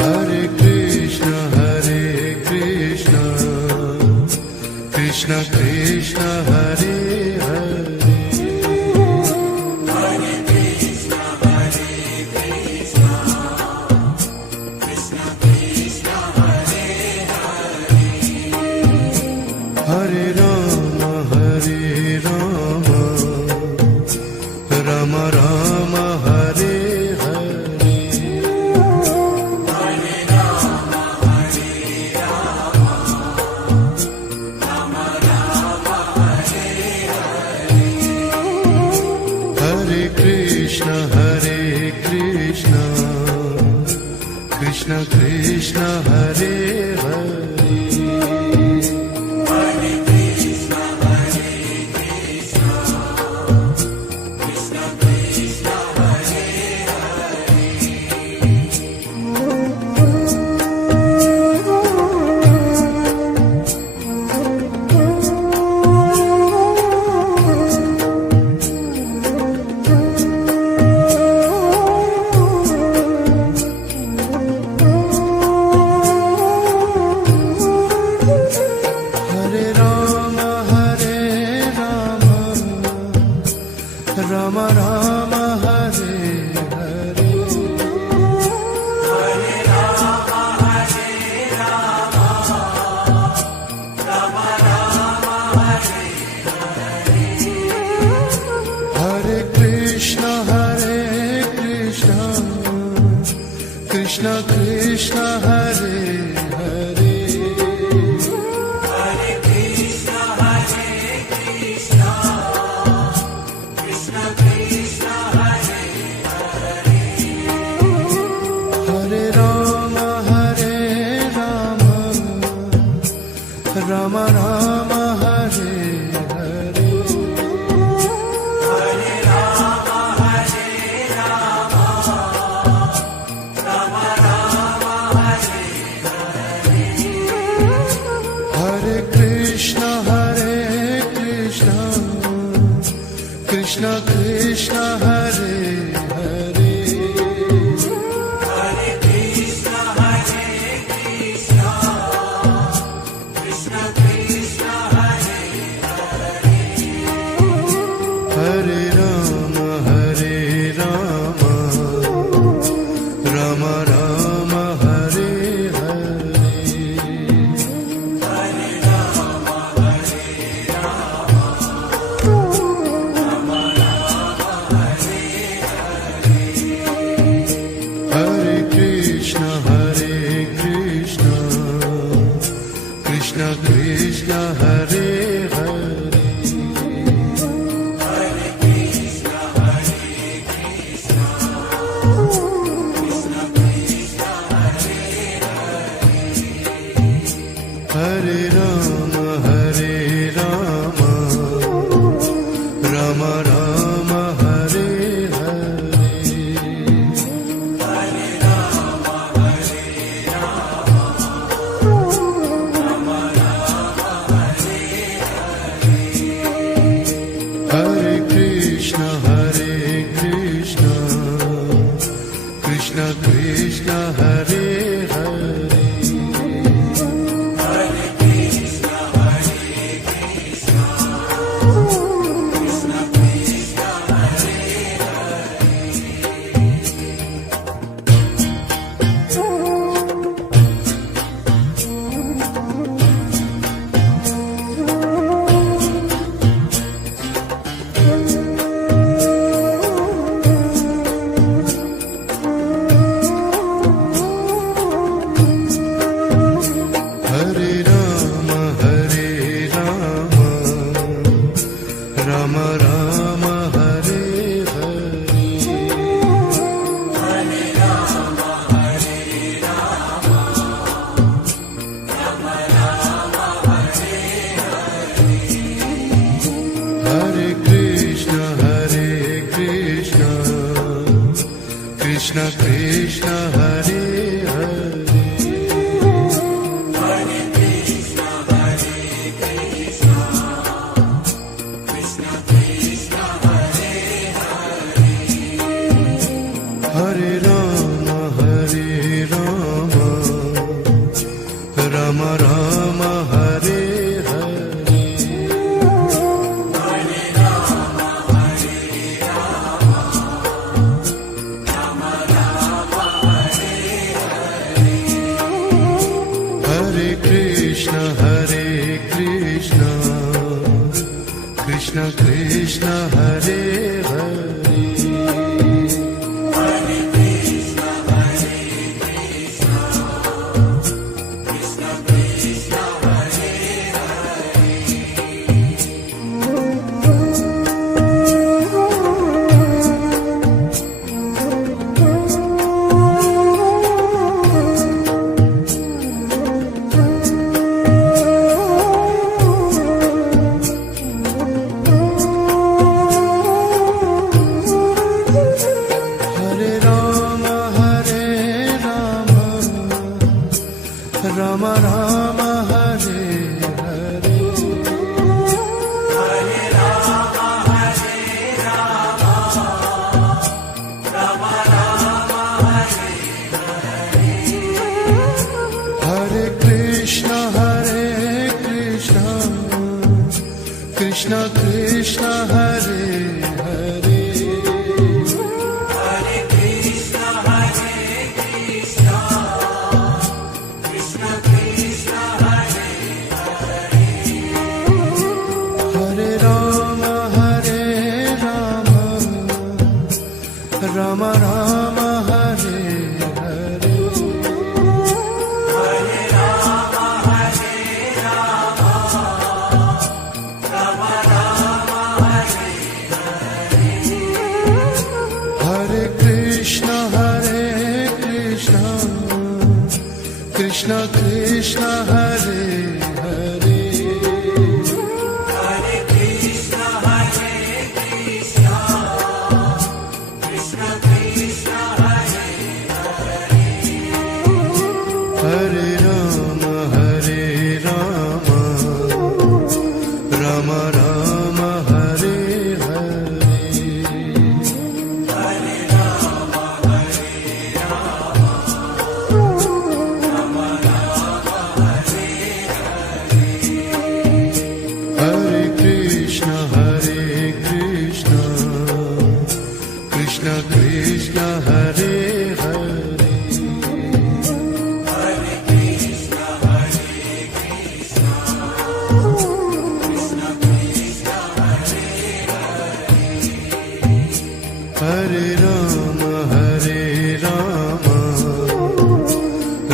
Hare Krishna, Krishna Krishna, Hare Hare. Hare Rama, Rama Rama, Hare Hare. Hare Krishna, Krishna Krishna, Hare Hare. Rama Rama, Hare Hare. Hare Rama, Rama Rama, Hare Hare. Hare Krishna, Krishna Krishna, Hare Hare. Hare Krishna, Krishna Krishna, Hare Hare. Hare Rama, Rama Rama, Hare Hare. Hare Rama, Rama Rama, Hare Hare. Hare Krishna, Krishna Krishna, Hare Hare. Hare Krishna, Krishna Krishna, Hare Hare. Hare Rama, Rama Rama, Hare Hare. Hare Rama, Hare Krishna, Krishna Krishna, Hare Hare. Hare Krishna, Krishna Krishna, Hare Hare. Hare Rama, Rama Rama, Hare Hare. Hare Rama, Rama Rama, Hare Hare. Hare Krishna, Krishna Krishna, Hare Hare. Hare Krishna, Krishna Krishna, Hare Hare Rama, Rama Rama, Hare Hare. Hare Rama, Rama Rama, Hare Hare. Hare Krishna, Krishna Krishna, Hare Hare. Hare Krishna, Krishna Krishna, Hare Hare. Krishna Krishna Hare Hare Rama Rama Hare Hare Hare Rama Hare Rama Rama Rama Hare Hare Hare Krishna Krishna Krishna Hare Hare Hare Krishna Krishna Krishna Hare Hare Hare Rama Rama Rama Hare Hare Hare Rama Hare Rama Rama Rama Hare Hare Krishna Krishna Krishna Hare Hare Hare Krishna Krishna Krishna Hare Hare Hare Rama Rama Rama Hare Hare Hare Rama Hare Rama Rama Rama Hare Hare Krishna Krishna Krishna Hare Hare Hare Krishna Krishna Krishna Krishna Hare Hare Rama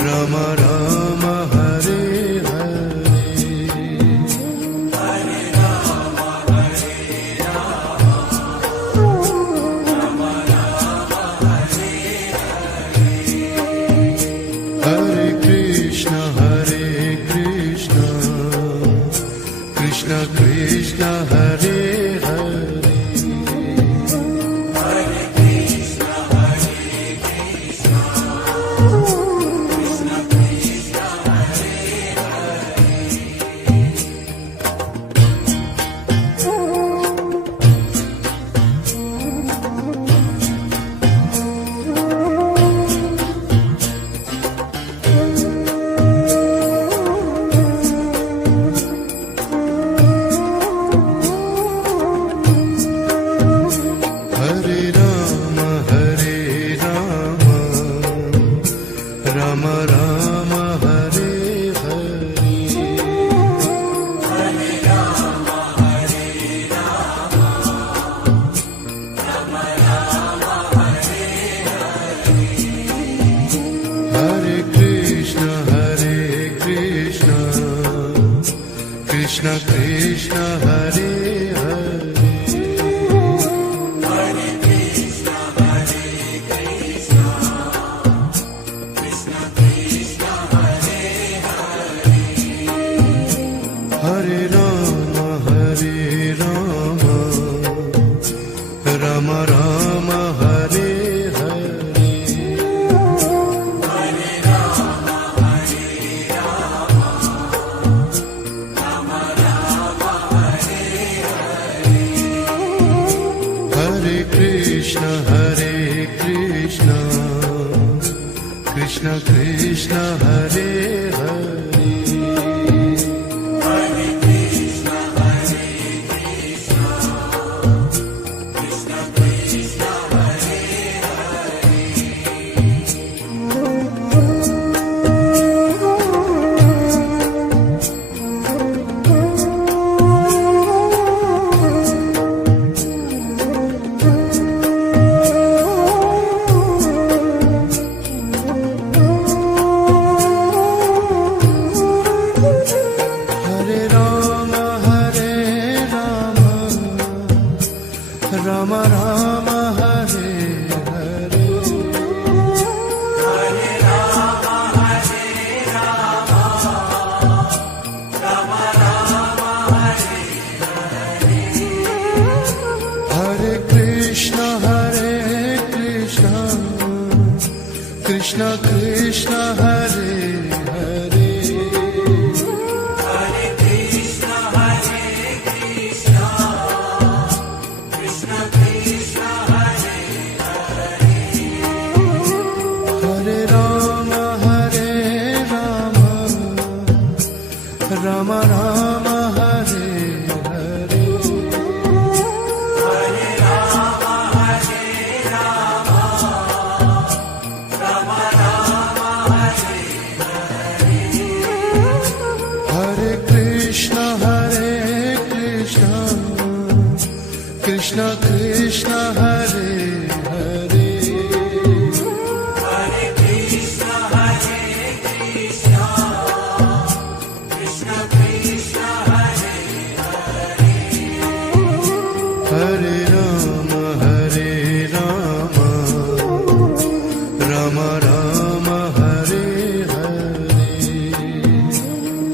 Rama Rama Hare Hare Hare Rama Hare Rama Rama Rama Hare Hare Krishna Krishna Krishna Hare Hare Hare Krishna Krishna Krishna Krishna Hare Hare Rama Rama Rama Hare Hare Hare Rama Hare Rama Rama Rama Hare Hare Krishna Krishna Krishna Hare Hare Hare Krishna Krishna Krishna Krishna Hare Hare Rama Rama Rama Hare Hare Hare Rama Hare Rama Rama Rama Hare Hare Krishna Krishna Krishna Hare Hare Hare Krishna Krishna Krishna Krishna Hare Krishna Krishna Hare Hare Hare Krishna, Hare Krishna, Krishna Krishna, Hare Hare, Hare Ram Ram Ram Hare Hare Hare Rama, Hare Rama, Rama Rama, Hare Hare Krishna Krishna Krishna Hare Hare Hare Krishna, Hare Krishna, Krishna Krishna, Hare Hare Ram Ram Ram Hare Hare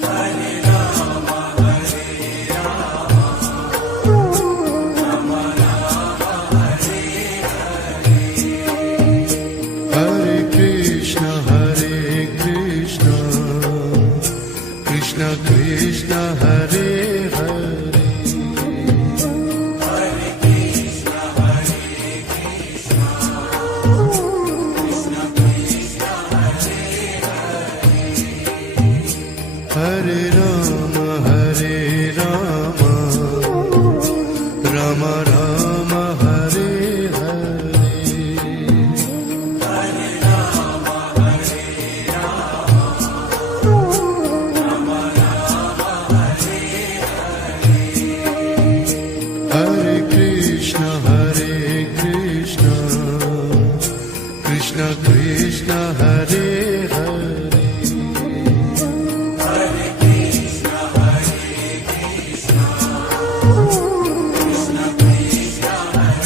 Hare Rama, Hare Rama, Rama Rama, Hare Hare Krishna Krishna Krishna Hare Hare Hare Krishna, Hare Krishna, Krishna Krishna, Hare Hare Ram Ram Ram Hare Hare Hare Rama, Hare Rama, Rama Rama, Hare Hare Krishna Krishna Krishna Hare Hare Hare Krishna, Hare Krishna, Krishna Krishna, Hare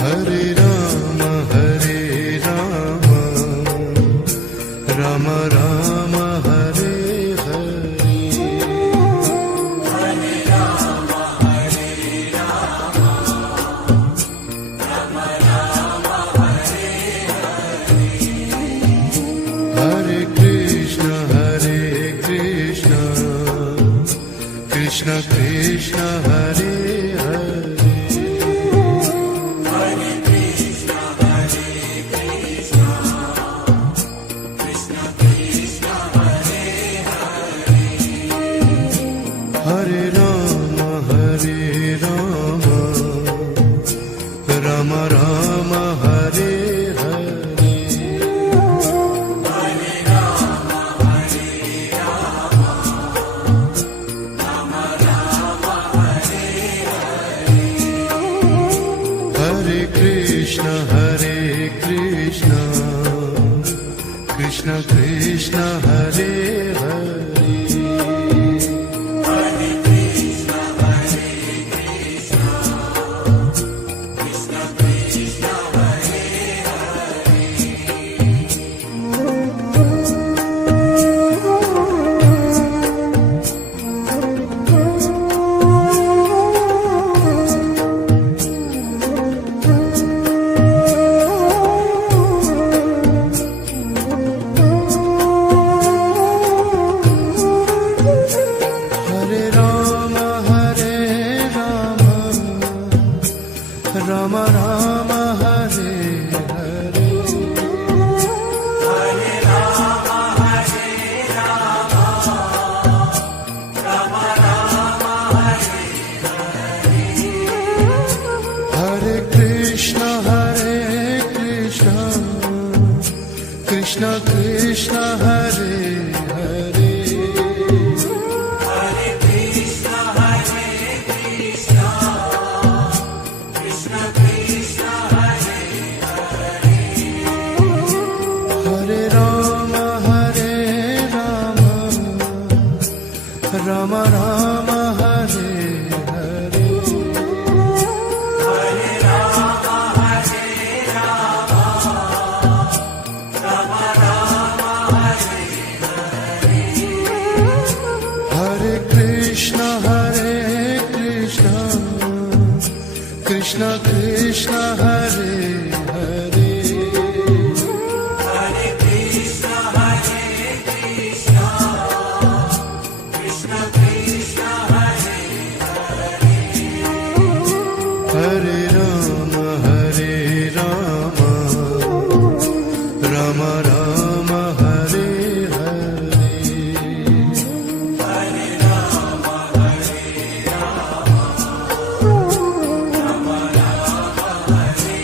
Hare Ram Ram Ram Hare Hare Hare Rama, Hare Rama, Rama Rama, Hare Hare Krishna Krishna Krishna Hare Hare Hare Krishna, Hare Krishna, Krishna Krishna, Hare Hare Ram Ram Ram Hare Hare Hare Rama, Hare Rama, Rama Rama, Hare Hare Krishna Krishna Krishna Hare Hare Hare Krishna, Hare Krishna, Krishna Krishna, Hare Hare Ram Ram Ram Hare Hare Hare Rama, Hare Rama, Rama Rama, Hare Hare Krishna Krishna Krishna Hare Hare Hare Krishna, Hare Krishna, Krishna Krishna, Hare Hare Ram Ram Ram Hare Hare Krishna Krishna Hare Hare Hare Krishna, Hare Krishna, Krishna Krishna, Hare Hare Rama Hare Rama Rama Rama Hare Hare Hare Rama, Hare Rama, Rama Rama, Hare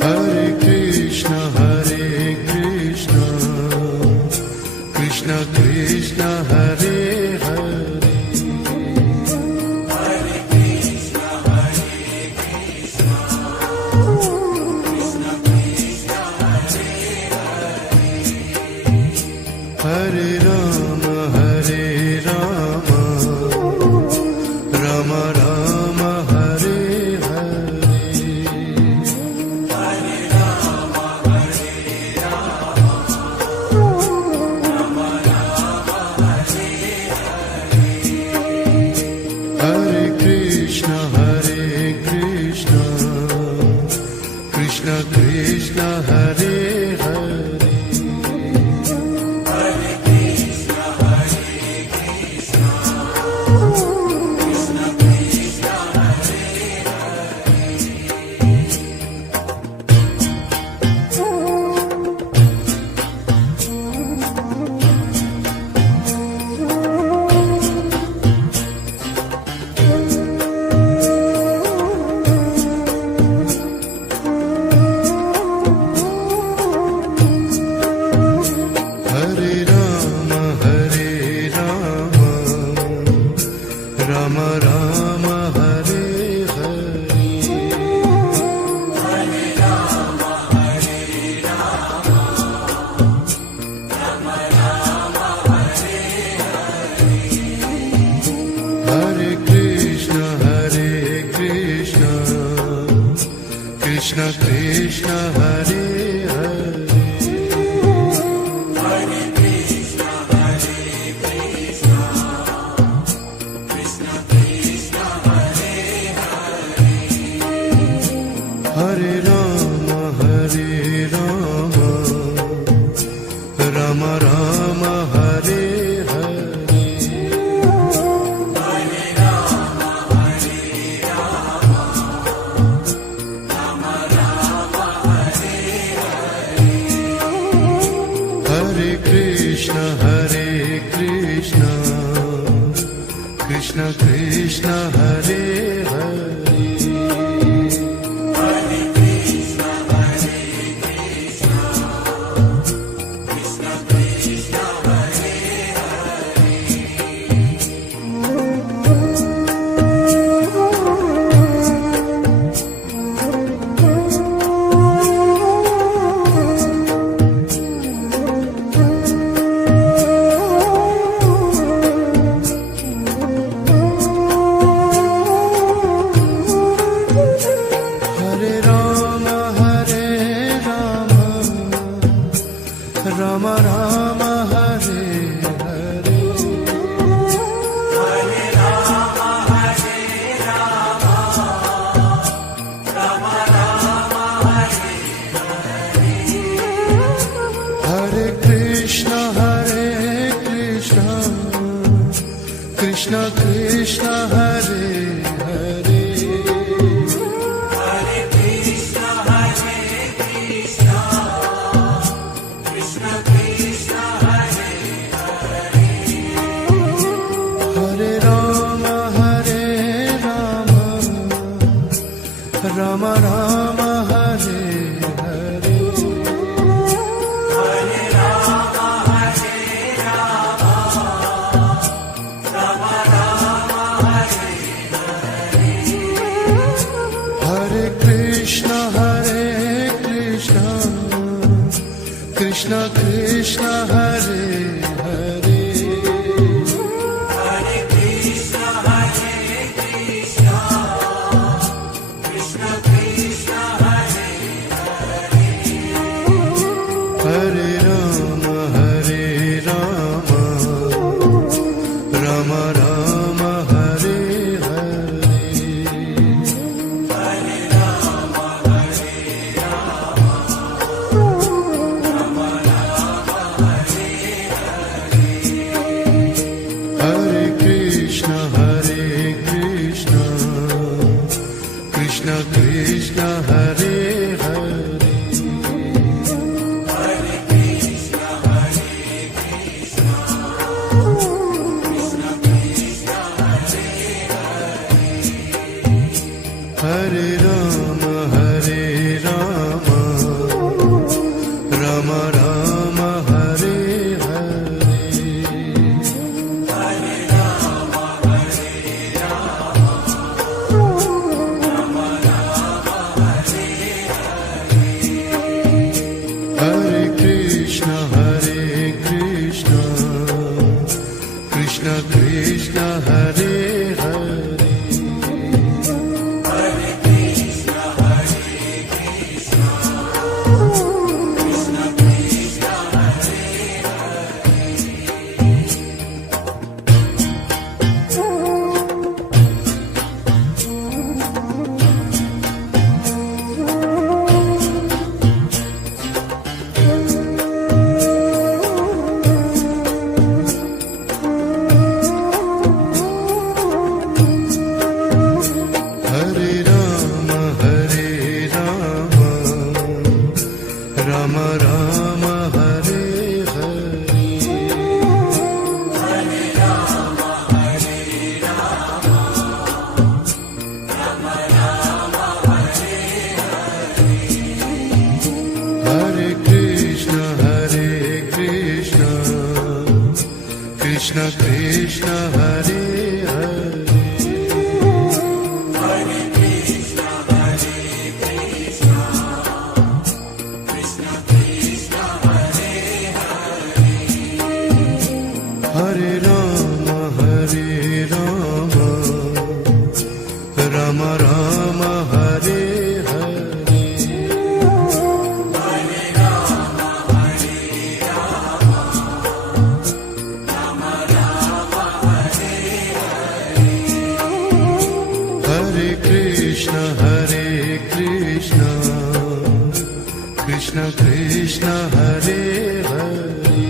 Hare Krishna Krishna Krishna Hare Hare Hare Krishna, Hare Krishna, Krishna Krishna, Hare Hare Rama Hare Rama Rama Rama Hare Hare Hare Rama, Hare Rama, Rama Rama, Hare Hare Krishna Krishna Krishna Hare Hare Hare Krishna, Hare Krishna, Krishna Krishna, Hare Hare Rama Hare Rama Rama Rama Hare Hare Hare Rama, Hare Rama, Rama Rama, Hare Hare Krishna Krishna Krishna Hare Hare Hare Krishna, Hare Krishna, Krishna Krishna, Hare Hare Rama Hare Rama Rama Rama Hare Hare Hare Rama, Hare Rama, Rama Rama, Hare Hare Krishna Krishna Krishna Hare Hare Hare Krishna, Hare Krishna, Krishna Krishna, Hare Hare Rama Hare Rama Rama Rama Hare Hare Hare Rama, Hare Rama, Rama Rama, Hare Hare Krishna Krishna Krishna Hare Hare Hare Krishna, Hare Krishna, Krishna Krishna, Hare Hare Rama Hare Rama Rama Rama Hare Hare Hare Rama, Hare Rama, Rama Rama, Hare Krishna Krishna Hare Hare Ram Ram Hare Hare Hare Krishna Krishna Krishna Hare Hare Hare Ram Ram Ram Hare Hare Hare Krishna Krishna Krishna Hare Hare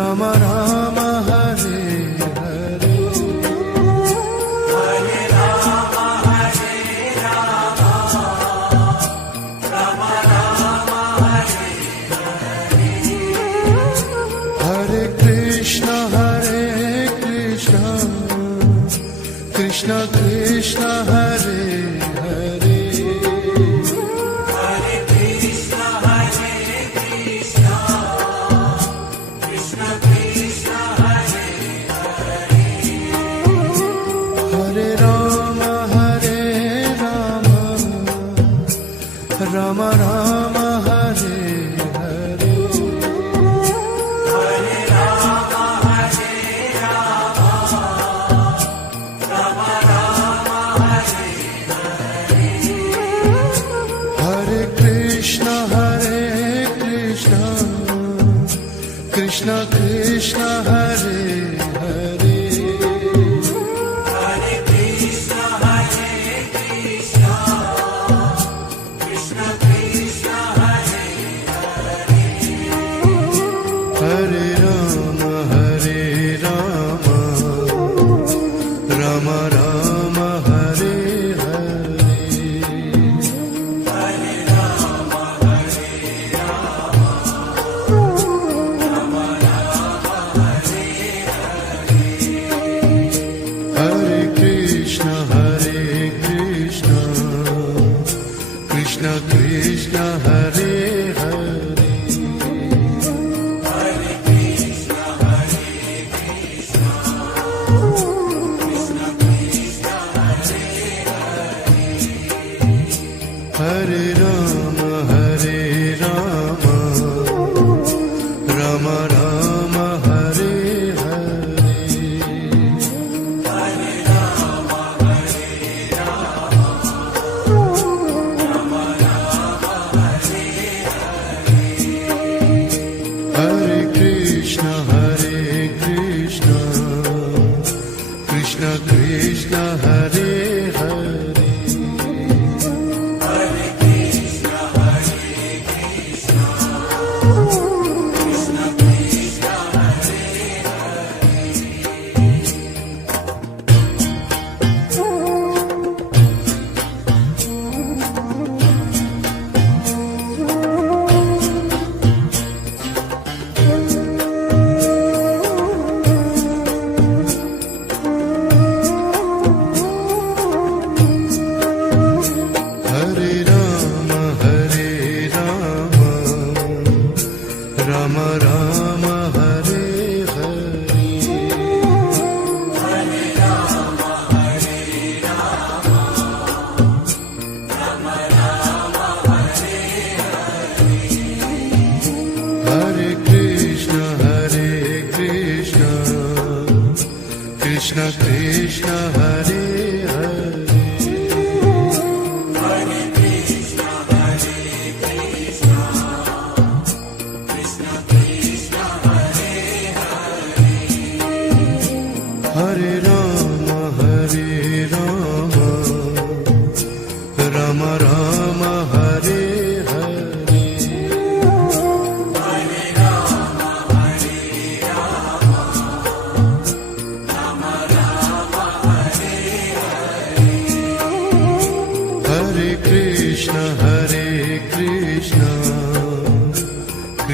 Ram Ram Hare Hare Hare Ram Hare Ram Ram Ram Hare Hare Krishna Krishna Krishna Hare Hare Hare Krishna Krishna Krishna Hare Hare Ram Ram Ram Hare Hare Hare Ram Hare Ram Ram Ram Hare Hare Krishna Krishna Krishna Hare Hare Hare Krishna Krishna Krishna Hare Hare Ram Ram Ram Hare Hare Hare Ram Hare Ram Ram Ram Hare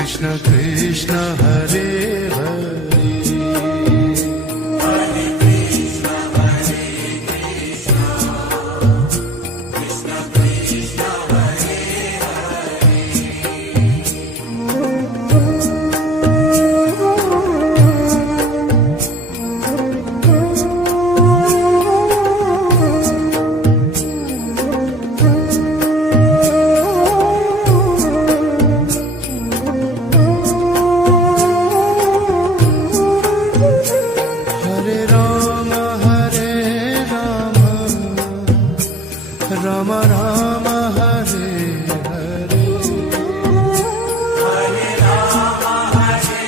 Krishna Krishna Hare Hare Hare Krishna, Hare Krishna, Krishna Krishna, Hare Hare Ram Ram Ram Hare Hare Hare Rama, Hare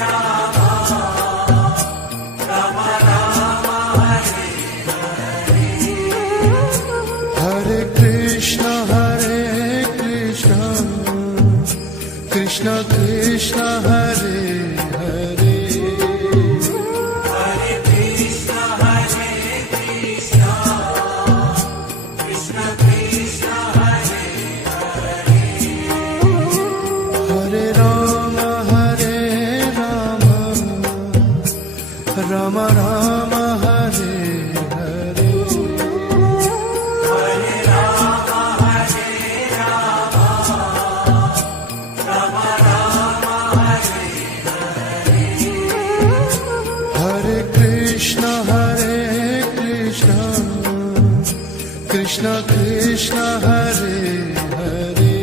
Rama, Rama Rama, Hare Hare Krishna Krishna Krishna Hare Hare Hare Krishna, Hare Krishna, Krishna Krishna, Hare Hare Ram Ram Ram Hare Hare Hare Rama, Hare Rama, Rama Rama, Hare Hare Krishna Krishna Krishna Hare Hare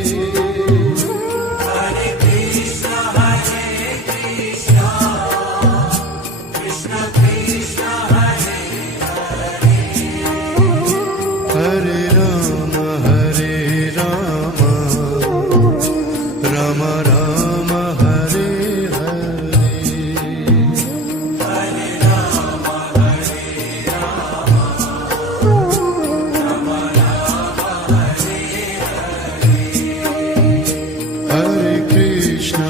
Hare Krishna, Hare Krishna, Krishna Krishna, Hare Hare Ram Ram Ram Hare Hare Hare Rama, Hare Rama, Rama Rama, Hare Hare Krishna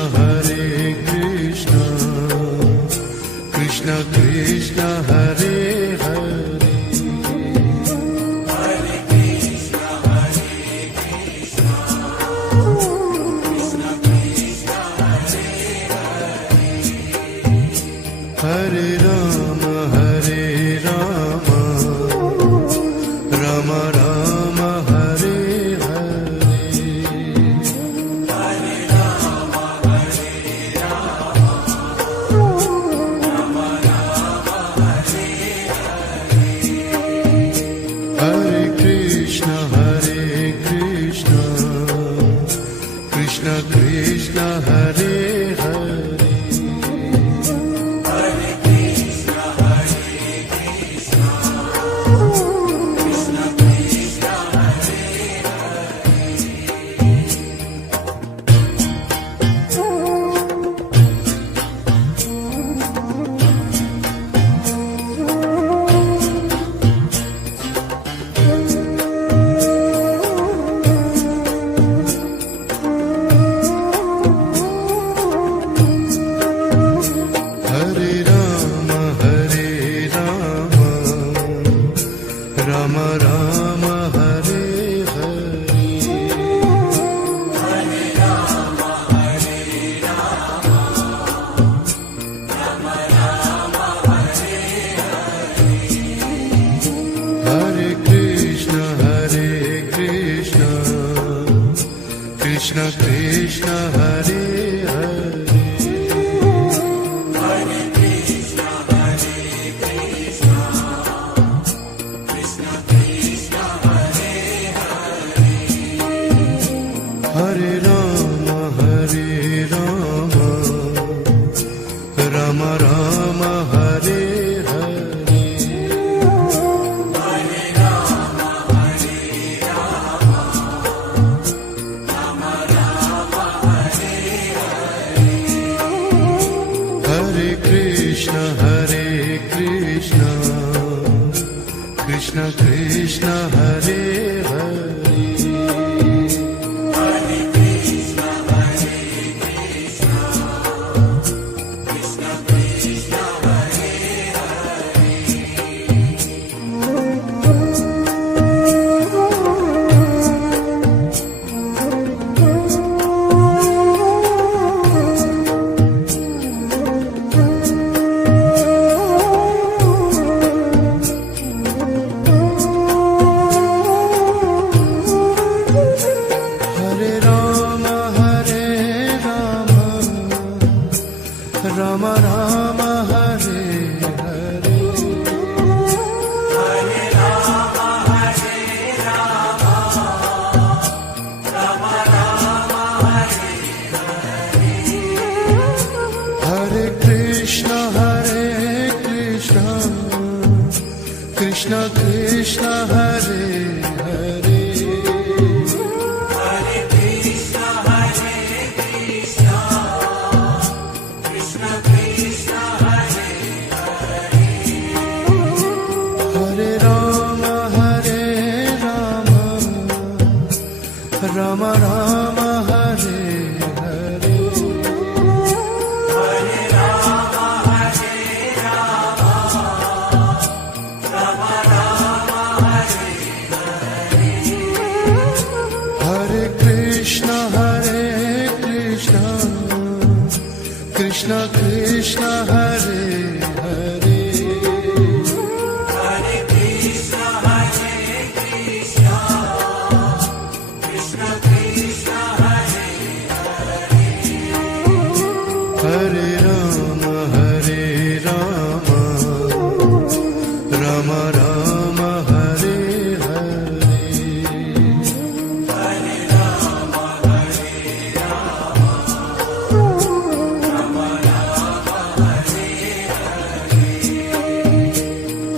Krishna Krishna Hare Hare Hare Krishna, Hare Krishna, Krishna Krishna, Hare Hare Ram Ram Ram Hare Hare Hare Rama, Hare Rama, Rama Rama, Hare Hare Krishna Krishna Krishna Hare Hare Hare Krishna, Hare Krishna, Krishna Krishna, Hare Hare Rama, Hare Rama, Rama Rama, Hare Hare.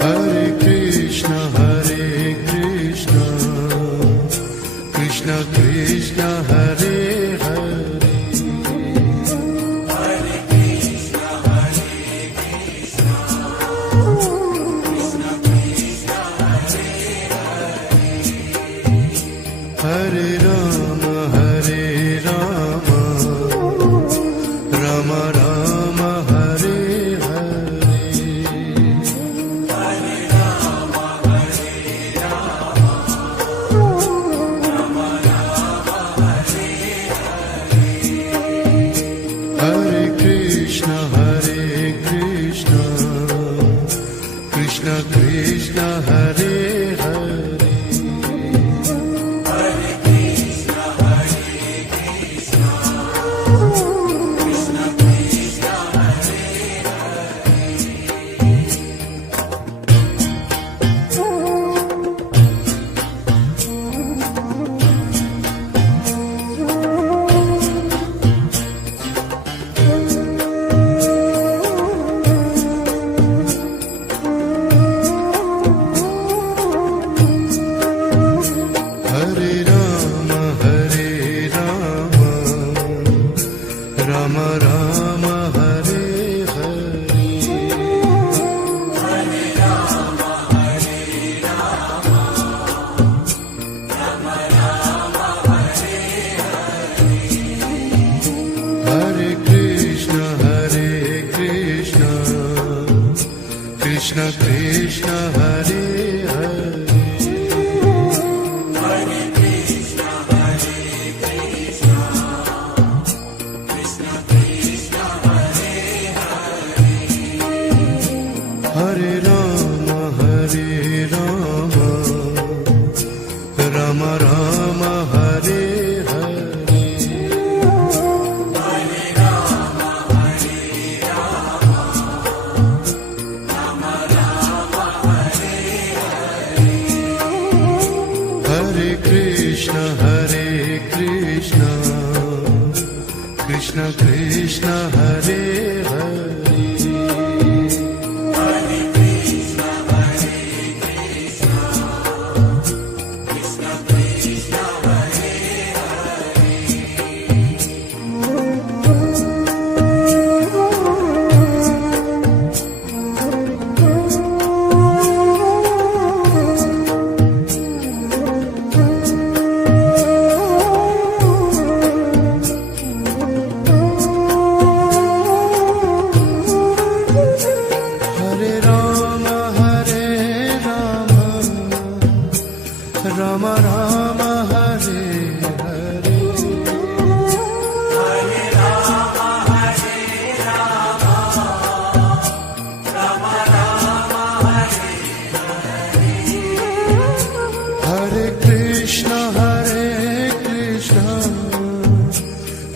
Hare Krishna, Krishna Krishna, Hare Hare. Hare Rama, Hare Rama, Rama Rama, Hare Hare. Hare Krishna, Krishna Krishna, Hare Hare. Hare Rama, Hare Rama, Rama Rama, Hare Hare. Hare Krishna, Krishna Krishna, Hare Hare. Hare Rama, Hare Rama, Rama Rama, Hare Hare. Hare Krishna, Krishna Krishna, Hare Hare. Hare Rama, Hare Rama, Rama Rama, Hare Hare. Hare Krishna,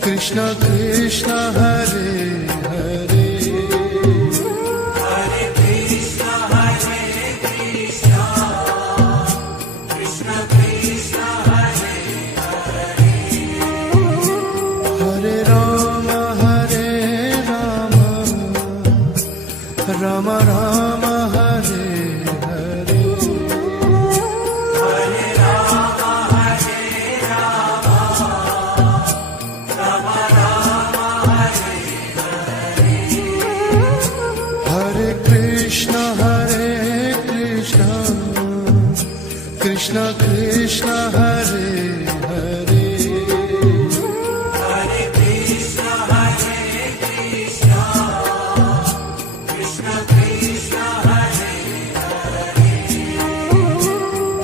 Krishna Krishna, Hare Hare. Hare Rama, Hare Rama, Rama Rama, Hare Hare. Hare Krishna, Krishna Krishna, Hare Hare.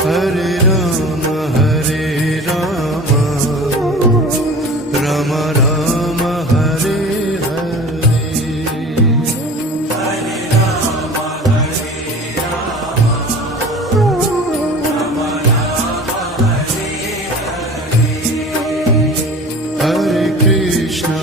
Hare Rama, Hare Rama, Rama Rama, Hare Hare. Hare Krishna,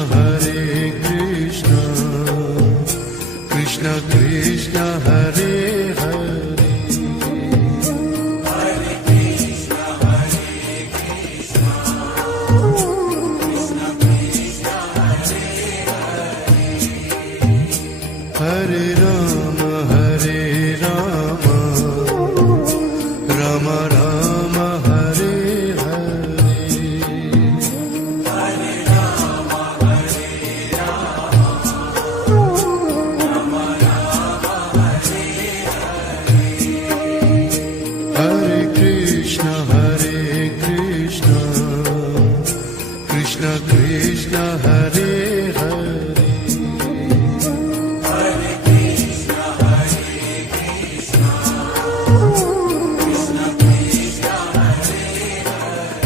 Hare Rama, Rama Rama, Hare Hare. Hare Rama, Rama Rama, Hare Hare. Hare Krishna, Krishna Krishna, Hare Hare. Hare Krishna, Krishna Krishna, Hare Hare.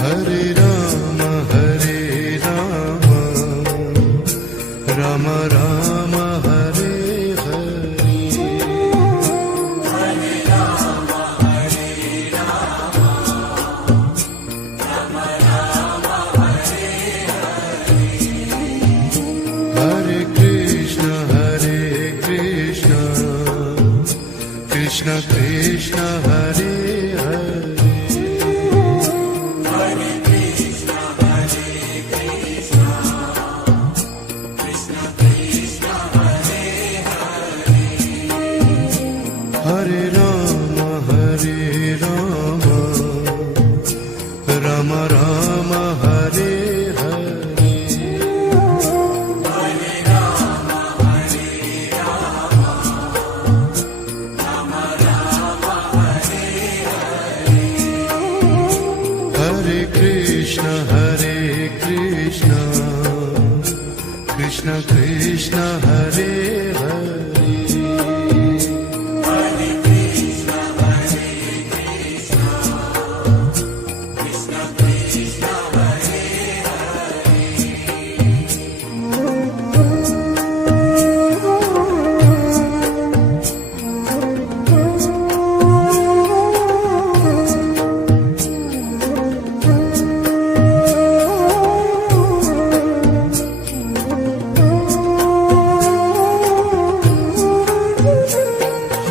Hare Rama, Rama Rama, Hare Hare. Hare Rama, Rama Rama, Hare Hare. Hare Krishna, Krishna Krishna, Hare Hare. Hare Krishna, Krishna Krishna, Hare Hare. Hare Rama, Rama Rama, Hare Hare. Hare Rama, Rama Rama, Hare Hare. Hare Krishna, Krishna Krishna, Hare Hare. Hare Krishna, Krishna Krishna, Hare Hare.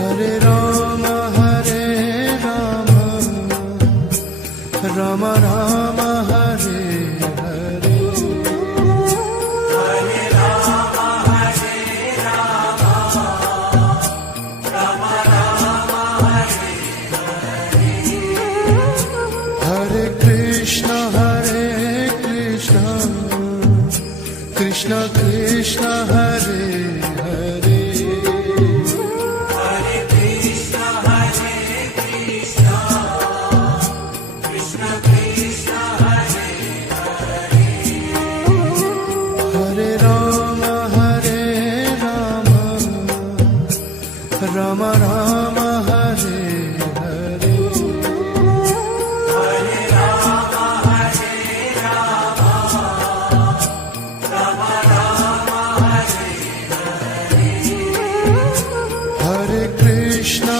Hare Rama, Rama Rama, Hare Hare. Hare Rama, Rama Rama, Hare Hare. Hare Krishna, Krishna Krishna, Hare Hare. Hare Krishna, Krishna Krishna, Hare Hare. Hare Rama, Rama Rama, Hare Hare. Hare Rama, Rama Rama, Hare Hare. Hare Krishna,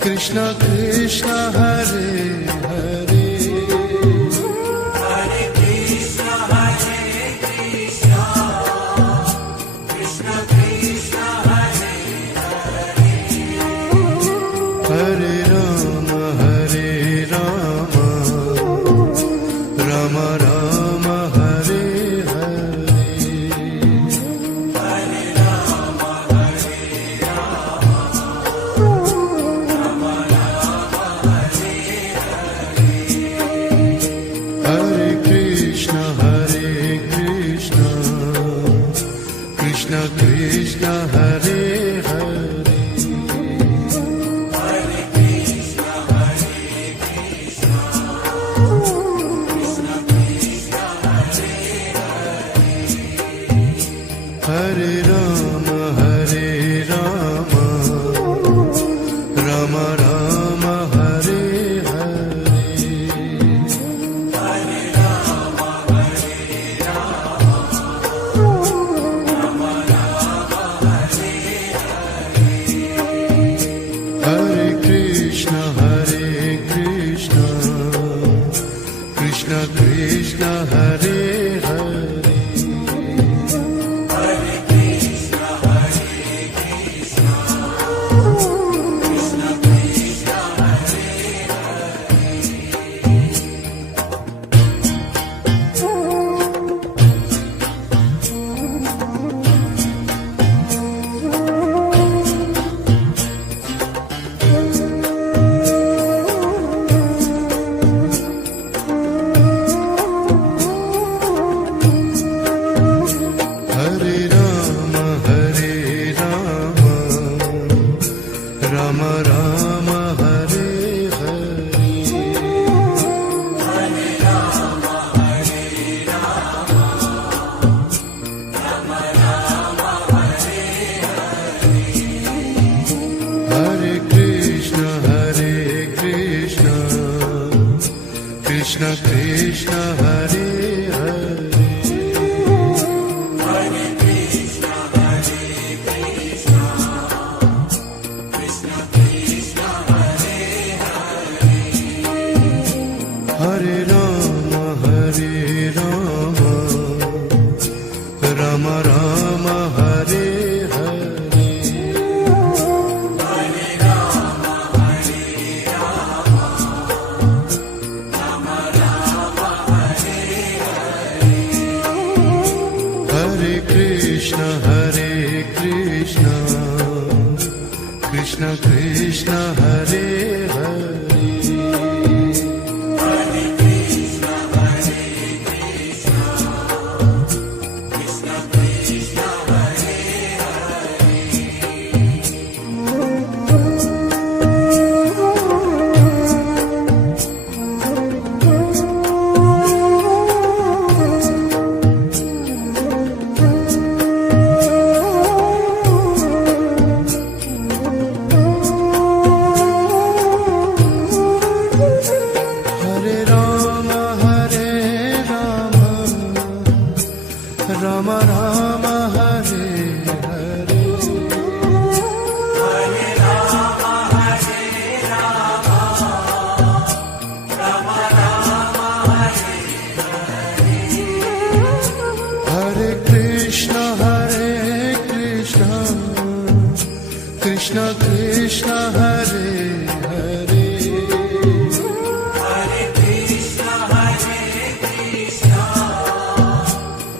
Krishna Krishna, Hare Hare. Hare Krishna, Krishna Krishna, Hare Hare. Hare Rama, Rama Rama, Hare Hare. Hare Rama, Rama Rama, Hare Hare. Hare Krishna, Krishna Krishna, Hare Hare. Hare Krishna, Krishna Krishna, Hare Hare. Hare Rama, Rama Rama, Hare Hare. Hare Rama, Rama Rama, Hare Hare. Hare Krishna, Rama Rama Hare Hare Hare Rama, Hare Rama, Rama Rama, Hare Hare. Hare Krishna Krishna Krishna Hare Hare Hare Krishna, Hare Krishna, Krishna Krishna, Hare Hare. Hare Rama Rama Rama Hare Hare Hare Rama, Hare Rama, Rama Rama, Hare Hare. Hare Krishna Krishna Krishna Hare Hare Hare Krishna, Hare Krishna, Krishna Krishna, Hare Hare Rama Rama Rama Hare Hare Hare Rama, Hare Rama, Rama Rama, Hare Hare Krishna Krishna Krishna Hare Hare Hare Krishna, Hare Krishna,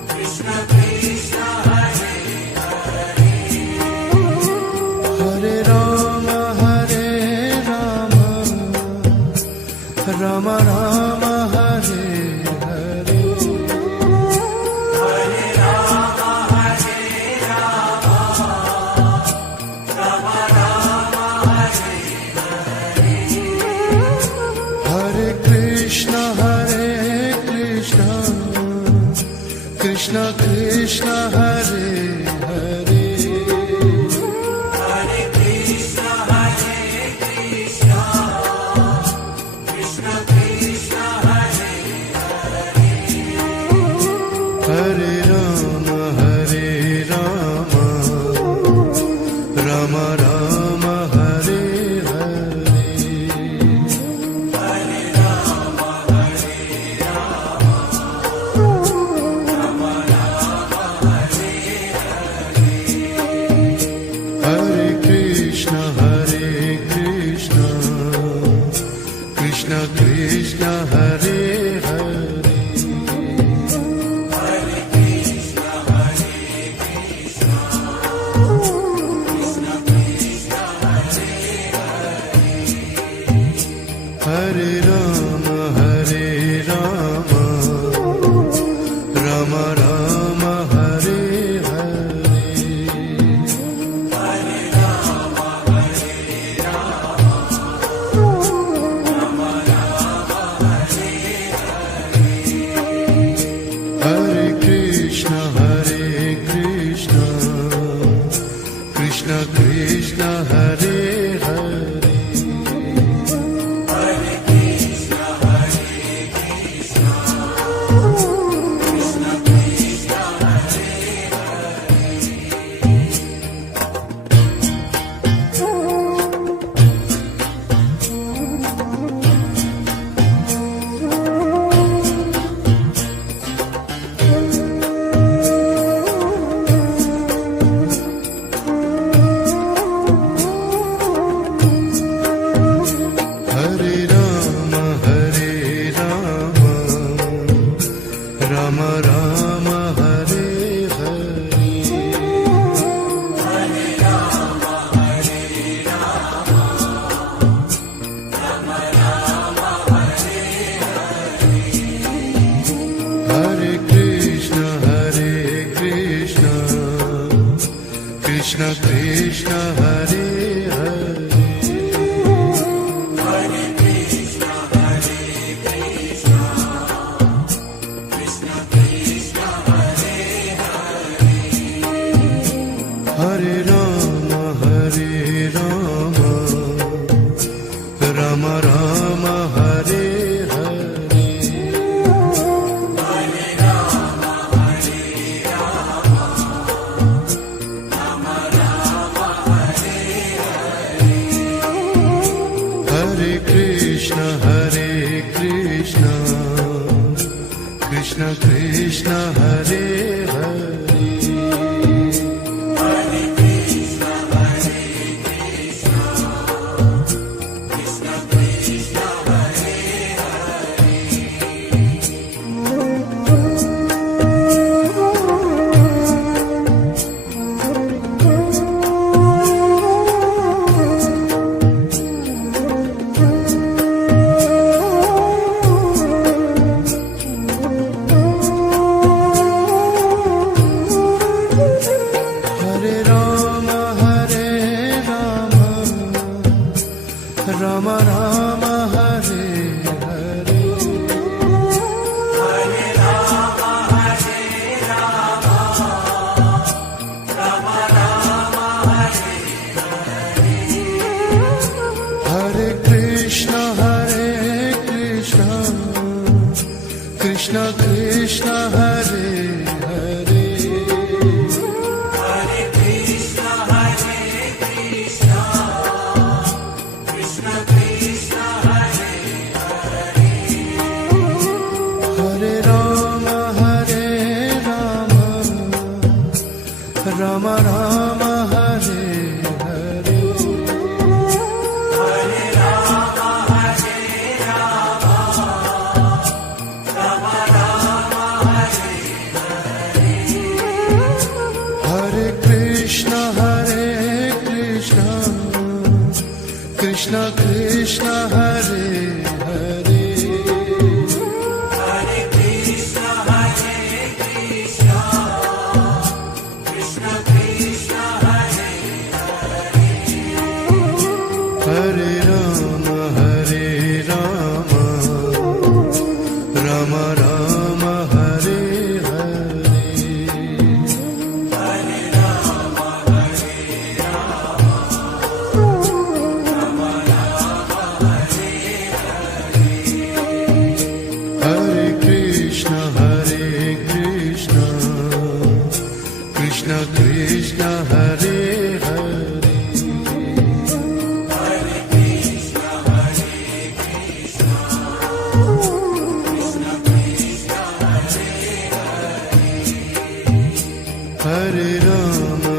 Krishna Krishna, Hare Hare Rama Rama Rama Hare Hare Hare Rama, Hare Rama, Rama Rama, Hare Hare Krishna Krishna Krishna Hare Hare Hare Krishna, Hare Krishna, Krishna Krishna, Hare Hare Rama Rama Rama Hare Hare Hare Rama, Hare Rama, Rama Rama, Hare Hare Krishna Krishna Krishna Hare Hare Hare Krishna, Hare Krishna, Krishna Krishna, Hare Hare Rama Rama Rama Hare Hare Hare Rama, Hare Rama, Rama Rama, Hare Hare Krishna Krishna Krishna Hare Hare Hare Krishna, Krishna Krishna Hare Hare Rama Rama Hare Hare Hare Rama Hare Rama, Rama Rama Hare Hare. Hare Krishna Krishna Krishna Hare Hare Hare Krishna, Krishna Krishna, Hare Hare. Hare Rama Rama Rama Hare Hare Hare Rama Hare Rama, Rama Rama Hare Hare. Hare Krishna Krishna Krishna Hare Hare Hare Krishna, Krishna Krishna, Hare Hare. Hare Rama Rama Rama Hare Hare Hare Rama Hare Rama, Rama Rama Hare Hare. Hare Krishna Krishna Krishna Hare Hare Hare Krishna, Krishna Krishna, Hare Hare. Hare Rama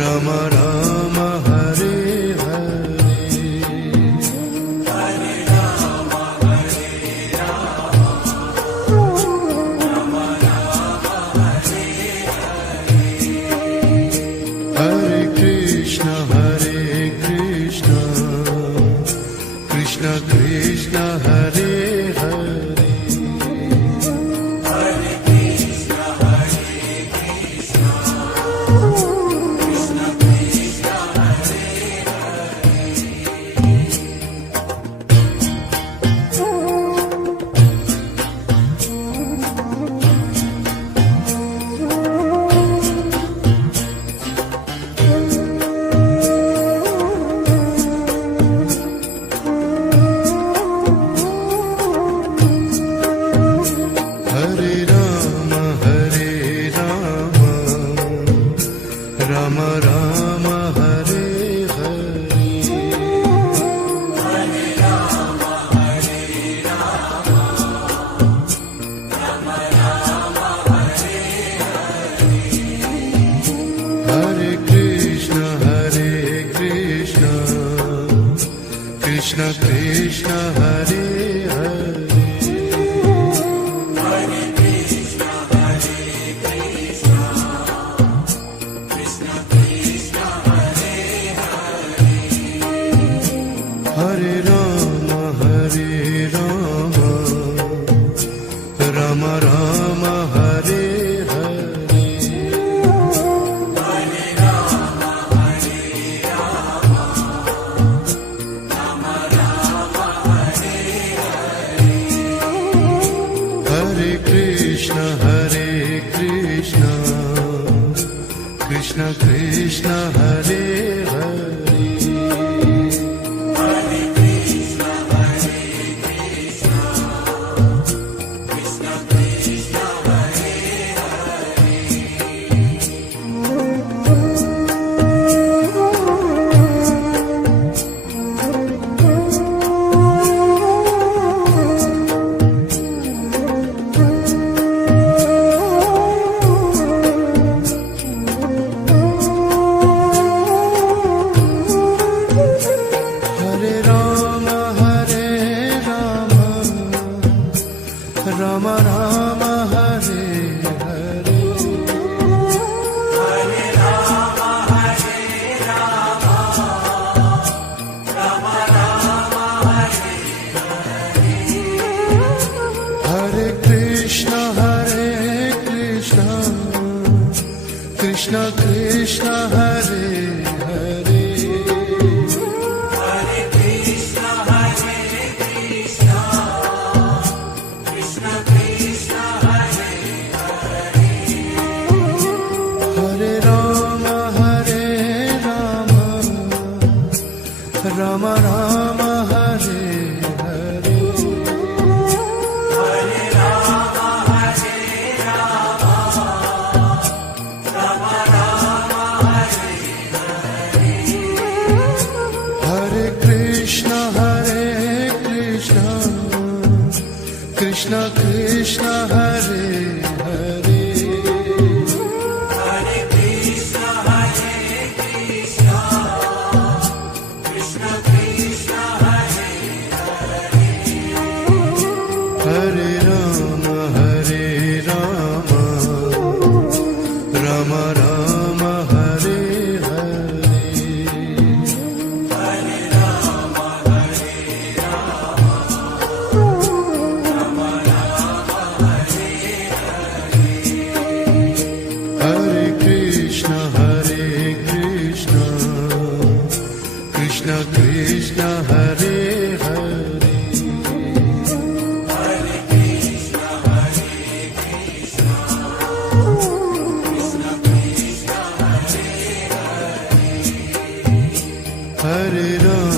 Rama Rama Hare Hare Hare Rama Hare Rama, Rama Rama Hare Hare. Hare Krishna Krishna Krishna Hare Hare Hare Krishna, Krishna Krishna, Hare Hare. Hare Rama Rama Rama Hare Hare Hare Rama Hare Rama, Rama Rama Hare Hare. Hare Krishna Krishna Krishna Hare Hare Hare Krishna, Krishna Krishna Krishna, Hare Hare. Hare Rama Rama Rama Hare Hare Hare Rama Hare Rama, Rama Rama Krishna Hare Hare Hare Krishna, Krishna Krishna, Hare Hare, Hare Ram Ram Ram Hare Hare Hare Rama, Rama Rama, Hare Hare Krishna Krishna Krishna Hare Hare Hare Krishna, Krishna Krishna, Hare Hare Ram Ram Ram Hare Hare Hare Rama, Hare Krishna Krishna Krishna Hare Hare Hare Krishna, Krishna Krishna, Hare Hare Ram